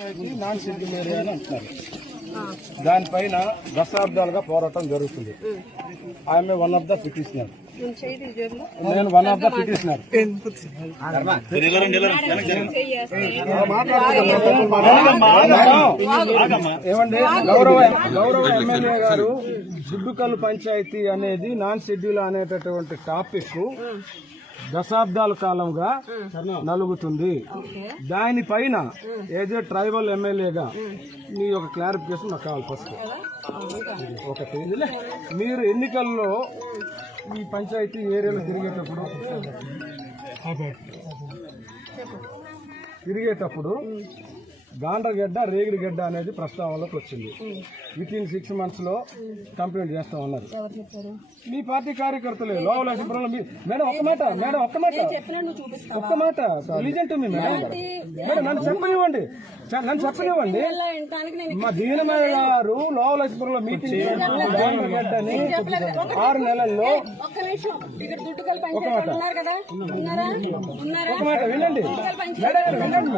Panchayat non schedule area అని అంటున్నారు. దానిపైన దశాబ్దాలుగా పోరాటం జరుగుతుంది. ఆమె వన్ ఆఫ్ ద పిటిషనర్ నేను వన్ ఆఫ్ ద పిటిషనర్ ఏమండి? గౌరవ గౌరవ ఎమ్మెల్యే గారు దుడ్డుకల్లు పంచాయతీ అనేది నాన్ షెడ్యూల్ అనేటటువంటి టాపిక్. దశాబ్దాల కాలంగా నలుగుతుంది. దానిపైన ఏదో ట్రైబల్ ఎమ్మెల్యేగా మీ యొక్క క్లారిఫికేషన్ నాకు కావాలి ఫస్ట్. ఒకటి మీరు ఎన్నికల్లో ఈ పంచాయతీ ఏరియాలో తిరిగేటప్పుడు తిరిగేటప్పుడు గాండ్రగడ్డ రేగిడిగడ్డ అనేది ప్రస్తావనలోకి వచ్చింది. విత్ ఇన్ సిక్స్ మంత్స్లో కంప్లైంట్ చేస్తాం అన్నారు మీ పార్టీ కార్యకర్తలే మీ మేడం ఒక్క మాట మేడం ఒక్క మాట. ఒక్క మాట listen to me madam madam నన్ను చెప్పనివ్వండి. నన్ను చెప్పనివ్వండి. మా దీనమయ్య గారు లోవలేశ్వరంలో మీటింగ్ గాండ్రగడ్డని ఆరు నెలల్లో ఉన్నారు ఉన్నారా? ఉన్నారా? ఒక మాట వినండి. మేడం వినండి.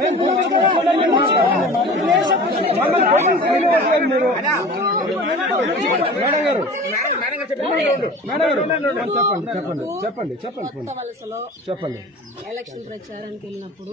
మేడం మేడం గారు చెప్పండి. చెప్పండి చెప్పండి చెప్పండి. ఎలక్షన్ ప్రచారానికి వెళ్ళినప్పుడు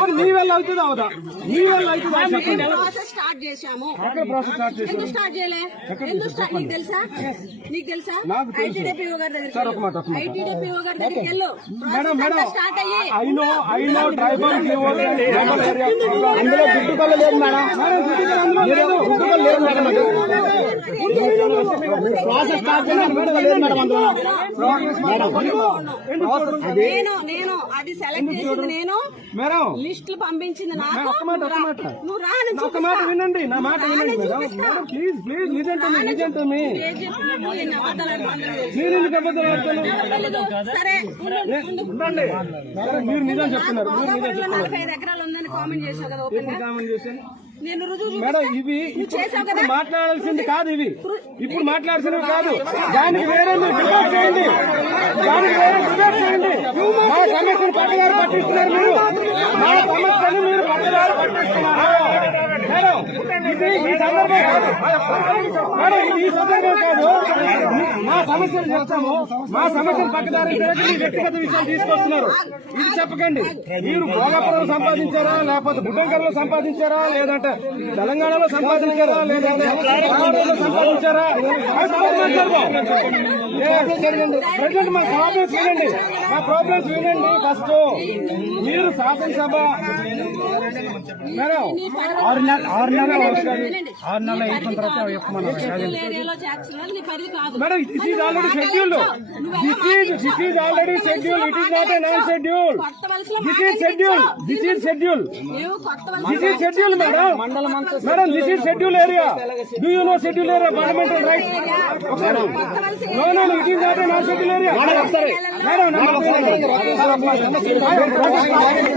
మరి మీ వల్ల అవుతుంది అవుదా? మీ వల్ల అవుతుందా ప్రాసెస్ స్టార్ట్ చేశాము. ప్రాసెస్ స్టార్ట్ చేశారు? ఎందుకు స్టార్ట్ చేయలే? ఎందుకు స్టార్ట్ నీకు తెలుసా? నీకు తెలుసా? నాకు తెలుసు. ఐటీడీపీఓ గారి సార్, ఒక మాట, ఒక దగ్గరికి మాట. ఐటీడీపీఓ గారి దగ్గరికి వెళ్ళు. Madam madam. స్టార్ట్ అయ్యి I know I know tribal tribal area అందులో గుడ్డుకల్ల లేదు మేడం. మేడం. గుడ్డుకల్ల అందులో లేదు గుడ్డుకల్ల లేదు మేడం. ప్రాసెస్ స్టార్ట్ చేయాలి గుడ్డుకల్ల లేదు మేడం అందులో నేను నేను. అది సెలెక్ట్ చేసింది నేను. మేడం. లిస్టులు పంపించింది నాకు. మేడం, ఒక్క మాట, ఒక్క మాట. నువ్వు మాట వినండి నా మాట వినండి madam. Madam please please listen to me listen to me ఏం చెప్పినావు? ఎన్ని అబద్ధాలు ఆడుతున్నావు? మీరు ఎందుకు అబద్ధాలు ఆడుతున్నారు సరే ఉండు. ఉండండి. మీరు నిజం చెప్తున్నారు. మీరు నిజం భోగాపురంలో చెప్తున్నారు. నలభై ఐదు ఎకరాలు ఉందని కామెంట్ చేశావు కదా ఓపెన్ ఎప్పుడు కామెంట్ చేశాను నేను రుజువు. మేడం ఇవి చేసావు ఇప్పుడు కదా? మాట్లాడాల్సింది కాదు ఇవి. ఇప్పుడు మాట్లాడాల్సినవి కాదు. దానికి వేరే మీరు డిబేట్ చేయండి. దానికి వేరే డిబేట్ చేయండి మా సమస్యను పట్టిస్తున్నారు మీరు మా సమస్యను మీరు పట్టిస్తున్నారు మేడం ఇది ఈ సందర్భం కాదు మేడం ఇది ఈ సందర్భం కాదు సమస్యలు చెప్తాము. మా సమస్యను పక్కదారి వ్యక్తిగత విషయాలు తీసుకొస్తున్నారు. ఇది చెప్పకండి. మీరు భోగాపురం సంపాదించారా? లేకపోతే సంపాదించారా? లేదంటే తెలంగాణలో సంపాదించారా? లేదంటే సంపాదించారా. ప్రజెంట్ మా ప్రాబ్లమ్స్ వినండి. మా ప్రాబ్లమ్స్ వినండి ఫస్ట్ మీరు శాసనసభ మేడం ఆరు నెల ఆరు నెలలు ఆరు నెలలు అయిపోయిన తర్వాత madam is already schedule this is this is already schedule it is not a non schedule this is schedule this is schedule this is schedule madam madam this is schedule area. Do you know schedule area. Fundamental right no no it is not a non schedule area madam